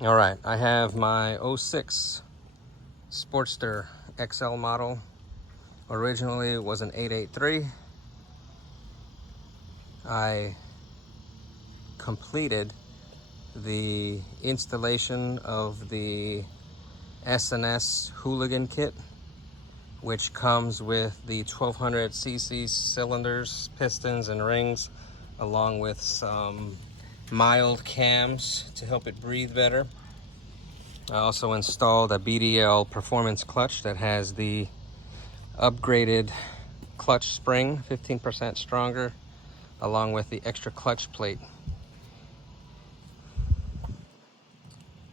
All right, I have my 06 Sportster XL model. Originally it was an 883. I completed the installation of the S&S Hooligan kit, which comes with the 1200cc cylinders, pistons, and rings, along with some mild cams to help it breathe better. I also installed a BDL performance clutch that has the upgraded clutch spring, 15% stronger, along with the extra clutch plate.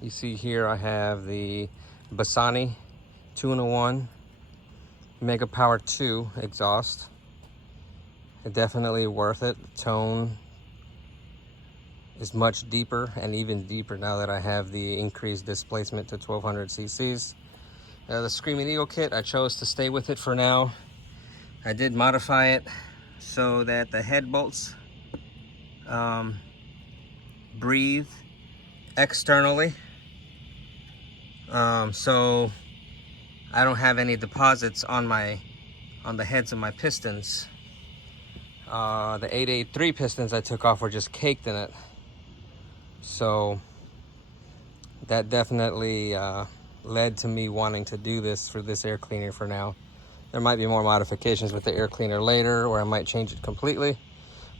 You see here I have the Bassani 2-in-1 Mega Power 2 exhaust. Definitely worth it. The tone is much deeper, and even deeper now that I have the increased displacement to 1200 cc's. The Screaming Eagle kit, I chose to stay with it for now. I did modify it so that the head bolts breathe externally, so I don't have any deposits on the heads of my pistons. The 883 pistons I took off were just caked in it, so that definitely led to me wanting to do this for this air cleaner for now. There might be more modifications with the air cleaner later, or I might change it completely,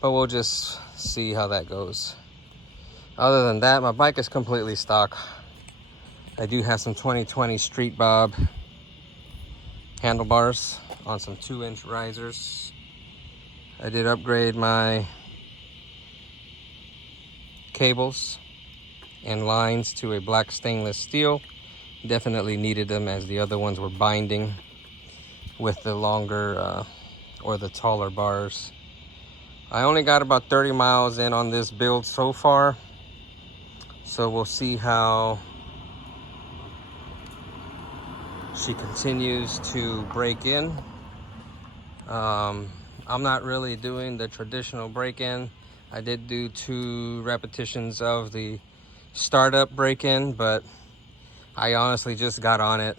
but we'll just see how that goes. Other than that, my bike is completely stock. I do have some 2020 Street Bob handlebars on some 2-inch risers. I did upgrade my cables and lines to a black stainless steel. Definitely needed them, as the other ones were binding with the longer or the taller bars. I only got about 30 miles in on this build so far, so we'll see how she continues to break in. I'm not really doing the traditional break-in. I did do 2 repetitions of the startup break-in, but I honestly just got on it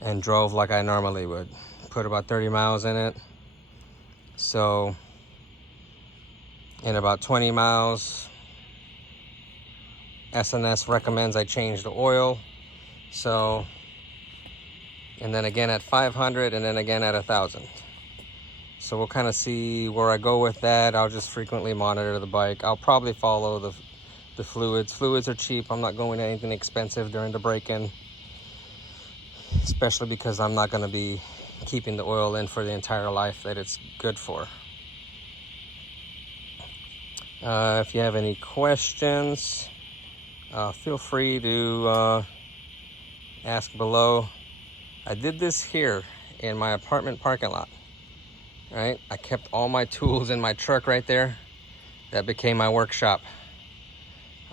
and drove like I normally would. Put about 30 miles in it. So in about 20 miles, S&S recommends I change the oil. So, and then again at 500, and then again at 1,000. So we'll kind of see where I go with that. I'll just frequently monitor the bike. I'll probably follow the fluids. Fluids are cheap. I'm not going to anything expensive during the break-in, especially because I'm not going to be keeping the oil in for the entire life that it's good for. If you have any questions, feel free to ask below. I did this here in my apartment parking lot. Right, I kept all my tools in my truck right there. That became my workshop.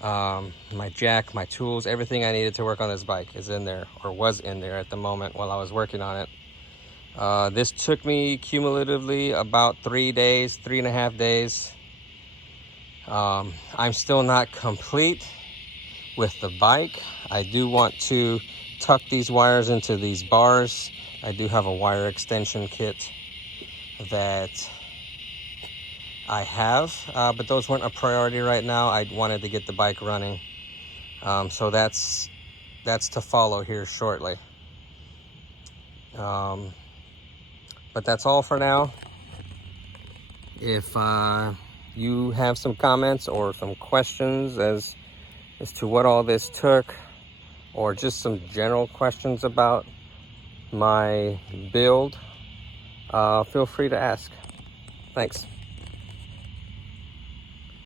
My jack, my tools, everything I needed to work on this bike is in there, or was in there at the moment while I was working on it. This took me cumulatively about 3.5 days. I'm still not complete with the bike. I do want to tuck these wires into these bars. I do have a wire extension kit that I have, but those weren't a priority right now. I wanted to get the bike running, so that's to follow here shortly. But that's all for now. If you have some comments or some questions as to what all this took, or just some general questions about my build, feel free to ask. Thanks.